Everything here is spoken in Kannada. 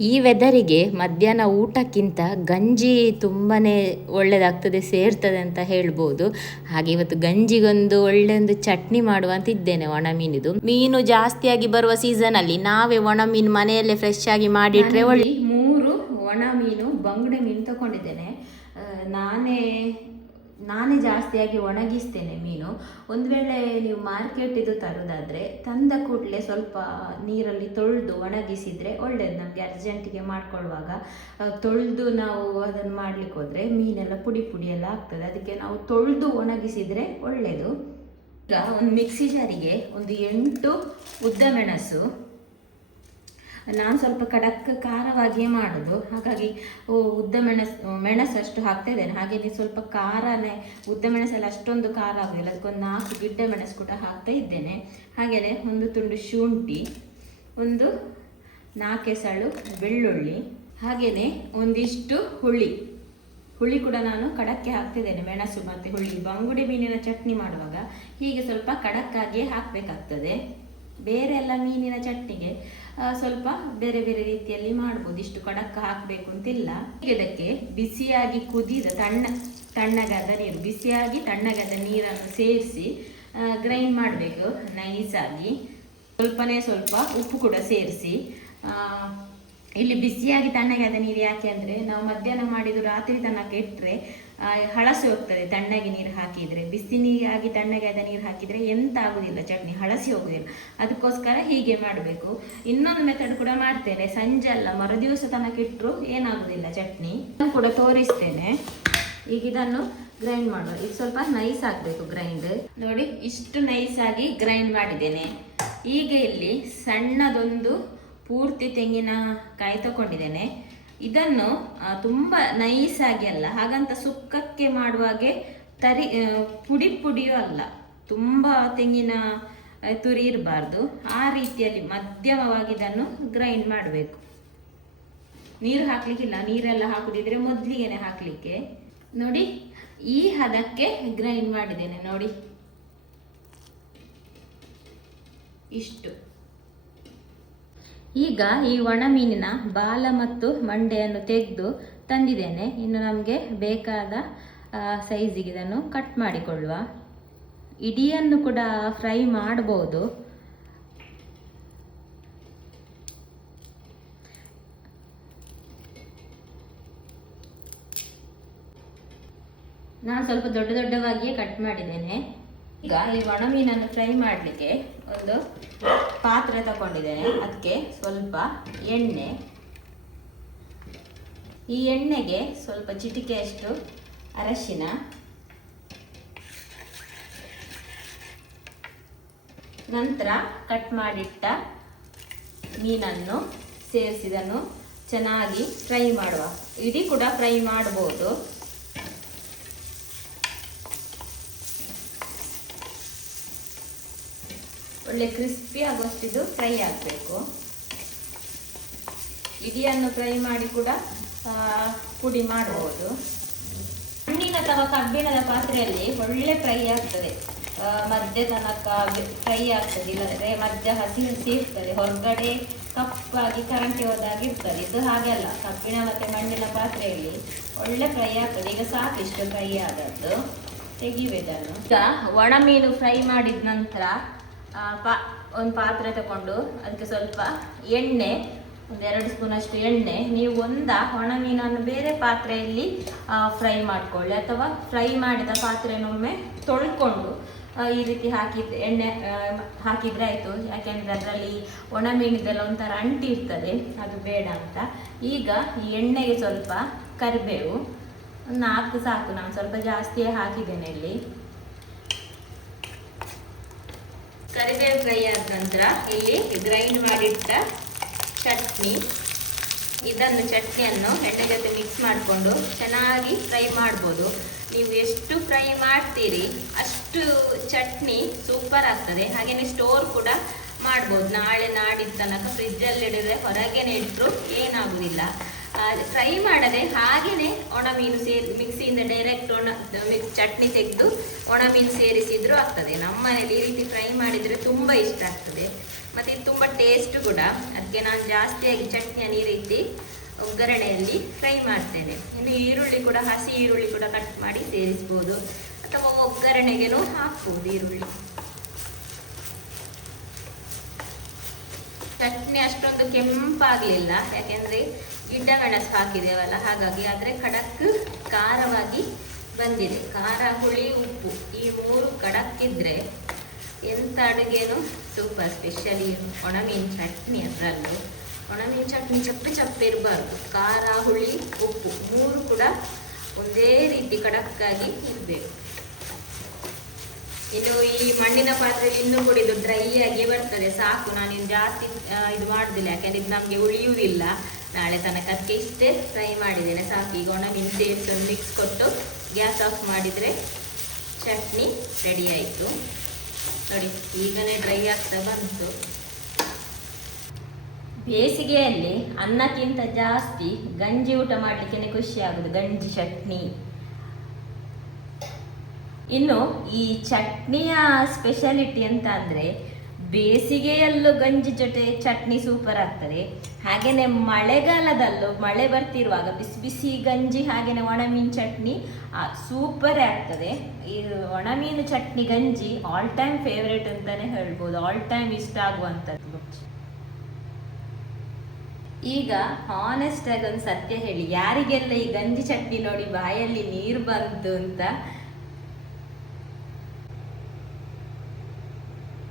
ಈ ವೆದರಿಗೆ ಮಧ್ಯಾಹ್ನ ಊಟಕ್ಕಿಂತ ಗಂಜಿ ತುಂಬಾ ಒಳ್ಳೆಯದಾಗ್ತದೆ ಸೇರ್ತದೆ ಅಂತ ಹೇಳ್ಬೋದು. ಹಾಗೆ ಇವತ್ತು ಗಂಜಿಗೊಂದು ಒಳ್ಳೆ ಒಂದು ಚಟ್ನಿ ಮಾಡುವ ಅಂತ ಇದ್ದೇನೆ ಒಣ ಮೀನಿದು ಮೀನು ಜಾಸ್ತಿಯಾಗಿ ಬರುವ ಸೀಸನಲ್ಲಿ ನಾವೇ ಒಣ ಮೀನು ಮನೆಯಲ್ಲೇ ಫ್ರೆಶ್ ಆಗಿ ಮಾಡಿಟ್ರೆ ಒಳ್ಳೆ ಮೂರು ಒಣ ಮೀನು ಬಂಗುಡೆ ಮೀನು ತಗೊಂಡಿದ್ದೇನೆ ನಾನೇ ನಾನೇ ಜಾಸ್ತಿಯಾಗಿ ಒಣಗಿಸ್ತೇನೆ ಮೀನು. ಒಂದು ವೇಳೆ ನೀವು ಮಾರ್ಕೆಟ್ ಇದು ತರೋದಾದರೆ ತಂದ ಕೂಡಲೇ ಸ್ವಲ್ಪ ನೀರಲ್ಲಿ ತೊಳೆದು ಒಣಗಿಸಿದರೆ ಒಳ್ಳೇದು. ನಮಗೆ ಅರ್ಜೆಂಟಿಗೆ ಮಾಡ್ಕೊಳ್ಳುವಾಗ ತೊಳೆದು ನಾವು ಅದನ್ನು ಮಾಡಲಿಕ್ಕೆ ಹೋದರೆ ಮೀನೆಲ್ಲ ಪುಡಿ ಪುಡಿ ಆಗ್ತದೆ. ಅದಕ್ಕೆ ನಾವು ತೊಳೆದು ಒಣಗಿಸಿದರೆ ಒಳ್ಳೆಯದು ಈಗ ಒಂದು ಮಿಕ್ಸಿ ಜಾರಿಗೆ ಒಂದು ಎಂಟು ಉದ್ದ ಮೆಣಸು ನಾನು ಸ್ವಲ್ಪ ಖಡಕ್ ಖಾರವಾಗಿಯೇ ಮಾಡೋದು. ಹಾಗಾಗಿ ಉದ್ದ ಮೆಣಸು ಮೆಣಸು ಅಷ್ಟು ಹಾಕ್ತಾ ಇದ್ದೇನೆ. ಹಾಗೆ ನೀವು ಸ್ವಲ್ಪ ಖಾರನೇ, ಉದ್ದ ಮೆಣಸೆಲ್ಲ ಅಷ್ಟೊಂದು ಖಾರ ಆಗೋದಿಲ್ಲ. ಅದಕ್ಕೊಂದು ನಾಲ್ಕು ಗಿಡ್ಡ ಮೆಣಸು ಕೂಡ ಹಾಕ್ತಾ ಇದ್ದೇನೆ. ಹಾಗೆಯೇ ಒಂದು ತುಂಡು ಶುಂಠಿ, ಒಂದು ನಾಲ್ಕೆಸಳು ಬೆಳ್ಳುಳ್ಳಿ, ಹಾಗೆಯೇ ಒಂದಿಷ್ಟು ಹುಳಿ. ಹುಳಿ ಕೂಡ ನಾನು ಕಡಕ್ಕೆ ಹಾಕ್ತಿದ್ದೇನೆ ಮೆಣಸು ಮತ್ತು ಹುಳಿ. ಬಂಗುಡೆ ಮೀನಿನ ಚಟ್ನಿ ಮಾಡುವಾಗ ಹೀಗೆ ಸ್ವಲ್ಪ ಕಡಕ್ಕಾಗಿಯೇ ಹಾಕಬೇಕಾಗ್ತದೆ. ಬೇರೆ ಎಲ್ಲ ಮೀನಿನ ಚಟ್ನಿಗೆ ಸ್ವಲ್ಪ ಬೇರೆ ಬೇರೆ ರೀತಿಯಲ್ಲಿ ಮಾಡ್ಬೋದು. ಇಷ್ಟು ಕಡಕ್ಕ ಹಾಕಬೇಕು ಅಂತಿಲ್ಲ. ಇದಕ್ಕೆ ಬಿಸಿಯಾಗಿ ಕುದಿದ ತಣ್ಣ, ತಣ್ಣಗಾದ ನೀರು, ಬಿಸಿಯಾಗಿ ತಣ್ಣಗಾದ ನೀರನ್ನು ಸೇರಿಸಿ ಗ್ರೈಂಡ್ ಮಾಡಬೇಕು ನೈಸಾಗಿ. ಸ್ವಲ್ಪನೇ ಸ್ವಲ್ಪ ಉಪ್ಪು ಕೂಡ ಸೇರಿಸಿ ಇಲ್ಲಿ ಬಿಸಿಯಾಗಿ ತಣ್ಣಗಾದ ನೀರು ಯಾಕೆ ಅಂದರೆ ನಾವು ಮಧ್ಯಾಹ್ನ ಮಾಡಿದ್ದು ರಾತ್ರಿ ತನಕ ಇಟ್ಟರೆ ಹಳಸಿ ಹೋಗ್ತದೆ, ತಣ್ಣಗೆ ನೀರು ಹಾಕಿದರೆ. ಬಿಸಿ ನೀರಾಗಿ ಆದ ನೀರು ಹಾಕಿದರೆ ಎಂತ ಆಗುದಿಲ್ಲ ಚಟ್ನಿ, ಹಳಸಿ ಹೋಗುದಿಲ್ಲ. ಅದಕ್ಕೋಸ್ಕರ ಹೀಗೆ ಮಾಡಬೇಕು. ಇನ್ನೊಂದು ಮೆಥಡ್ ಕೂಡ ಮಾಡ್ತೇನೆ. ಸಂಜೆ ಅಲ್ಲ, ಮರುದಿವಸ ತನಕ ಇಟ್ಟರು ಏನಾಗುದಿಲ್ಲ ಚಟ್ನಿ. ಕೂಡ ತೋರಿಸ್ತೇನೆ. ಈಗ ಇದನ್ನು ಗ್ರೈಂಡ್ ಮಾಡುವ. ಇದು ಸ್ವಲ್ಪ ನೈಸ್ ಆಗಬೇಕು ಗ್ರೈಂಡ್ ನೋಡಿ, ಇಷ್ಟು ನೈಸ್ ಆಗಿ ಗ್ರೈಂಡ್ ಮಾಡಿದ್ದೇನೆ. ಈಗ ಇಲ್ಲಿ ಸಣ್ಣದೊಂದು ಪೂರ್ತಿ ತೆಂಗಿನ ಕಾಯಿ ತಗೊಂಡಿದ್ದೇನೆ. ಇದನ್ನು ತುಂಬ ಆಗಿ ಅಲ್ಲ, ಹಾಗಂತ ಸುಕ್ಕಕ್ಕೆ ಮಾಡುವಾಗೆ ತರಿ ಪುಡಿ ಪುಡಿಯೂ ಅಲ್ಲ, ತುಂಬ ತೆಂಗಿನ ತುರಿ ಇರಬಾರ್ದು, ಆ ರೀತಿಯಲ್ಲಿ ಮಧ್ಯಮವಾಗಿ ಇದನ್ನು ಗ್ರೈಂಡ್ ಮಾಡಬೇಕು. ನೀರು ಹಾಕ್ಲಿಕ್ಕಿಲ್ಲ, ನೀರೆಲ್ಲ ಹಾಕುದಿದ್ರೆ ಮೊದಲಿಗೆನೆ ಹಾಕಲಿಕ್ಕೆ. ನೋಡಿ, ಈ ಹದಕ್ಕೆ ಗ್ರೈಂಡ್ ಮಾಡಿದ್ದೇನೆ, ನೋಡಿ. ಇಷ್ಟು. ಈಗ ಈ ಒಣ ಮೀನಿನ ಬಾಲ ಮತ್ತು ಮಂಡೆಯನ್ನು ತೆಗೆದು ತಂದಿದ್ದೇನೆ. ಇನ್ನು ನಮಗೆ ಬೇಕಾದ ಸೈಜಿಗೆ ಇದನ್ನು ಕಟ್ ಮಾಡಿಕೊಳ್ಳುವ. ಇಡಿಯನ್ನು ಕೂಡ ಫ್ರೈ ಮಾಡ್ಬೋದು. ನಾನು ಸ್ವಲ್ಪ ದೊಡ್ಡ ದೊಡ್ಡವಾಗಿಯೇ ಕಟ್ ಮಾಡಿದ್ದೇನೆ. ಈಗ ಈ ಒಣ ಮೀನನ್ನು ಫ್ರೈ ಮಾಡಲಿಕ್ಕೆ ಒಂದು ಪಾತ್ರೆ ತಗೊಂಡಿದ್ದೇನೆ. ಅದಕ್ಕೆ ಸ್ವಲ್ಪ ಎಣ್ಣೆ. ಈ ಎಣ್ಣೆಗೆ ಸ್ವಲ್ಪ ಚಿಟಿಕೆಯಷ್ಟು ಅರಶಿನ. ನಂತರ ಕಟ್ ಮಾಡಿಟ್ಟ ಮೀನನ್ನು ಸೇರಿಸಿದನು. ಚೆನ್ನಾಗಿ ಫ್ರೈ ಮಾಡುವ. ಇಡೀ ಕೂಡ ಫ್ರೈ ಮಾಡ್ಬೋದು. ಒಳ್ಳೆ ಕ್ರಿಸ್ಪಿ ಆಗುವಷ್ಟಿದು ಫ್ರೈ ಆಗಬೇಕು. ಇಡಿಯನ್ನು ಫ್ರೈ ಮಾಡಿ ಕೂಡ ಪುಡಿ ಮಾಡಬಹುದು ಹಣ್ಣಿನ ಅಥವಾ ಕಬ್ಬಿಣದ ಪಾತ್ರೆಯಲ್ಲಿ ಒಳ್ಳೆ ಫ್ರೈ ಆಗ್ತದೆ. ಮಧ್ಯ ತನಕ ಫ್ರೈ ಆಗ್ತದೆ, ಇಲ್ಲದ್ರೆ ಮಧ್ಯ ಹಸಿ ಹಸಿ ಇರ್ತದೆ. ಹೊರಗಡೆ ಕಪ್ಪಾಗಿ ಕರಂಟಿ ಹೋದಾಗಿ ಇರ್ತದೆ. ಇದು ಹಾಗೆ ಅಲ್ಲ, ಕಬ್ಬಿಣ ಮತ್ತೆ ಮಣ್ಣಿನ ಪಾತ್ರೆಯಲ್ಲಿ ಒಳ್ಳೆ ಫ್ರೈ ಆಗ್ತದೆ. ಈಗ ಸಾಕಿಷ್ಟು ಫ್ರೈ ಆದದ್ದು ತೆಗಿಬೇಕು ಈಗ ಒಣ ಮೀನು ಫ್ರೈ ಮಾಡಿದ ನಂತರ ಪಾ, ಒಂದು ಪಾತ್ರೆ ತಗೊಂಡು ಅದಕ್ಕೆ ಸ್ವಲ್ಪ ಎಣ್ಣೆ, ಒಂದು ಎರಡು ಸ್ಪೂನ್ ಅಷ್ಟು ಎಣ್ಣೆ. ನೀವು ಒಂದ ಒಣ ಮೀನನ್ನು ಬೇರೆ ಪಾತ್ರೆಯಲ್ಲಿ ಫ್ರೈ ಮಾಡ್ಕೊಳ್ಳಿ. ಅಥವಾ ಫ್ರೈ ಮಾಡಿದ ಪಾತ್ರೆನೊಮ್ಮೆ ತೊಳ್ಕೊಂಡು ಈ ರೀತಿ ಹಾಕಿದ್ರೆ ಎಣ್ಣೆ ಹಾಕಿದ್ರೆ ಆಯಿತು. ಯಾಕೆಂದರೆ ಅದರಲ್ಲಿ ಒಣ ಮೀನಿದೆಲ್ಲ ಒಂಥರ ಅಂಟಿ ಇರ್ತದೆ. ಅದು ಬೇಡ ಅಂತ. ಈಗ ಈ ಎಣ್ಣೆಗೆ ಸ್ವಲ್ಪ ಕರಿಬೇವು. ನಾಲ್ಕು ಸಾಕು. ನಾನು ಸ್ವಲ್ಪ ಜಾಸ್ತಿಯೇ ಹಾಕಿದ್ದೇನೆ ಇಲ್ಲಿ. ಕರಿಬೇವು ಫ್ರೈ ಆದ ನಂತರ ಇಲ್ಲಿ ಗ್ರೈಂಡ್ ಮಾಡಿಟ್ಟ ಚಟ್ನಿ, ಇದನ್ನು ಚಟ್ನಿಯನ್ನು ಎಣ್ಣೆ ಜೊತೆ ಮಿಕ್ಸ್ ಮಾಡಿಕೊಂಡು ಚೆನ್ನಾಗಿ ಫ್ರೈ ಮಾಡ್ಬೋದು. ನೀವು ಎಷ್ಟು ಫ್ರೈ ಮಾಡ್ತೀರಿ ಅಷ್ಟು ಚಟ್ನಿ ಸೂಪರ್ ಆಗ್ತದೆ. ಹಾಗೆಯೇ ಸ್ಟೋರ್ ಕೂಡ ಮಾಡ್ಬೋದು. ನಾಳೆ ನಾಡಿದ ತನಕ ಫ್ರಿಜ್ಜಲ್ಲಿ ಇಡಿದ್ರೆ ಹೊರಗೇನೆ ಇಟ್ಟರು ಏನಾಗುವುದಿಲ್ಲ ಫ್ರೈ ಮಾಡದೆ ಹಾಗೆಯೇ ಒಣ ಮೀನು ಸೇರಿ ಮಿಕ್ಸಿಯಿಂದ ಡೈರೆಕ್ಟ್ ಒಣ ಚಟ್ನಿ ತೆಗೆದು ಒಣ ಮೀನು ಸೇರಿಸಿದ್ರು ಆಗ್ತದೆ. ನಮ್ಮ ಮನೇಲಿ ಈ ರೀತಿ ಫ್ರೈ ಮಾಡಿದರೆ ತುಂಬ ಇಷ್ಟ ಆಗ್ತದೆ. ಮತ್ತು ಇದು ತುಂಬ ಟೇಸ್ಟ್ ಕೂಡ. ಅದಕ್ಕೆ ನಾನು ಜಾಸ್ತಿಯಾಗಿ ಚಟ್ನಿಯನ್ನು ಈ ರೀತಿ ಒಗ್ಗರಣೆಯಲ್ಲಿ ಫ್ರೈ ಮಾಡ್ತೇನೆ. ಇನ್ನು ಈರುಳ್ಳಿ ಕೂಡ, ಹಸಿ ಈರುಳ್ಳಿ ಕೂಡ ಕಟ್ ಮಾಡಿ ಸೇರಿಸ್ಬೋದು. ಅಥವಾ ಒಗ್ಗರಣೆಗೆನೂ ಹಾಕ್ಬೋದು ಈರುಳ್ಳಿ. ಚಟ್ನಿ ಅಷ್ಟೊಂದು ಕೆಂಪಾಗಲಿಲ್ಲ. ಯಾಕೆಂದರೆ ಗಿಡ್ಡ ಮೆಣಸು ಹಾಕಿದ್ದೇವಲ್ಲ ಹಾಗಾಗಿ ಆದರೆ ಖಡಕ್ ಖಾರವಾಗಿ ಬಂದಿದೆ. ಖಾರ, ಹುಳಿ, ಉಪ್ಪು, ಈ ಮೂರು ಖಡಕ್ಕಿದ್ರೆ ಎಂಥ ಅಡುಗೆನೂ ಸೂಪರ್ ಸ್ಪೆಷಲಿ ಒಣಮೀನು ಚಟ್ನಿ ಅದರಲ್ಲೂ. ಒಣಮೀನು ಚಟ್ನಿ ಚಪ್ಪೆ ಚಪ್ಪೆ ಇರಬಾರ್ದು. ಖಾರ, ಹುಳಿ, ಉಪ್ಪು ಮೂರು ಕೂಡ ಒಂದೇ ರೀತಿ ಖಡಕ್ಕಾಗಿ ಇರಬೇಕು. ಇದು ಈ ಮಣ್ಣಿನ ಪಾತ್ರೆ ಇನ್ನೂ ಕೂಡ ಇದು ಡ್ರೈ ಬರ್ತದೆ. ಸಾಕು ನಾನು ಜಾಸ್ತಿ ಇದು ಮಾಡುದಿಲ್ಲ, ಯಾಕಂದ್ರೆ ಇದು ನಮಗೆ ಉಳಿಯುವುದಿಲ್ಲ. ನಾಳೆ ತನಕ ಅದಕ್ಕೆ ಇಷ್ಟೇ ಫ್ರೈ ಮಾಡಿದ್ದೇನೆ. ಸಾಕು, ಈಗ ಒಣ ಸೇರಿಸಿ ಒಂದು ಮಿಕ್ಸ್ ಕೊಟ್ಟು ಗ್ಯಾಸ್ ಆಫ್ ಮಾಡಿದರೆ ಚಟ್ನಿ ರೆಡಿ ಆಯಿತು. ನೋಡಿ ಈಗನೇ ಡ್ರೈ ಆಗ್ತಾ ಬಂತು. ಬೇಸಿಗೆಯಲ್ಲಿ ಅನ್ನಕ್ಕಿಂತ ಜಾಸ್ತಿ ಗಂಜಿ ಊಟ ಮಾಡಲಿಕ್ಕೆ ಖುಷಿ ಆಗುದು, ಗಂಜಿ ಚಟ್ನಿ. ಇನ್ನು ಈ ಚಟ್ನಿಯ ಸ್ಪೆಷಾಲಿಟಿ ಅಂತ ಅಂದರೆ ಬೇಸಿಗೆಯಲ್ಲೂ ಗಂಜಿ ಜೊತೆ ಚಟ್ನಿ ಸೂಪರ್ ಆಗ್ತದೆ. ಹಾಗೆಯೇ ಮಳೆಗಾಲದಲ್ಲೂ ಮಳೆ ಬರ್ತಿರುವಾಗ ಬಿಸಿ ಬಿಸಿ ಗಂಜಿ ಹಾಗೆಯೇ ಒಣಮೀನು ಚಟ್ನಿ ಸೂಪರ್ ಆಗ್ತದೆ. ಈ ಒಣಮೀನು ಚಟ್ನಿ, ಗಂಜಿ ಆಲ್ ಟೈಮ್ ಫೇವ್ರೇಟ್ ಅಂತಾನೆ ಹೇಳ್ಬೋದು. ಆಲ್ ಟೈಮ್ ಇಷ್ಟ ಆಗುವಂಥದ್ದು. ಈಗ ಹಾನೆಸ್ಟ್ ಆಗಿ ಒಂದು ಸತ್ಯ ಹೇಳಿ. ಯಾರಿಗೆಲ್ಲ ಈ ಗಂಜಿ ಚಟ್ನಿ ನೋಡಿ ಬಾಯಲ್ಲಿ ನೀರು ಬಂತು ಅಂತ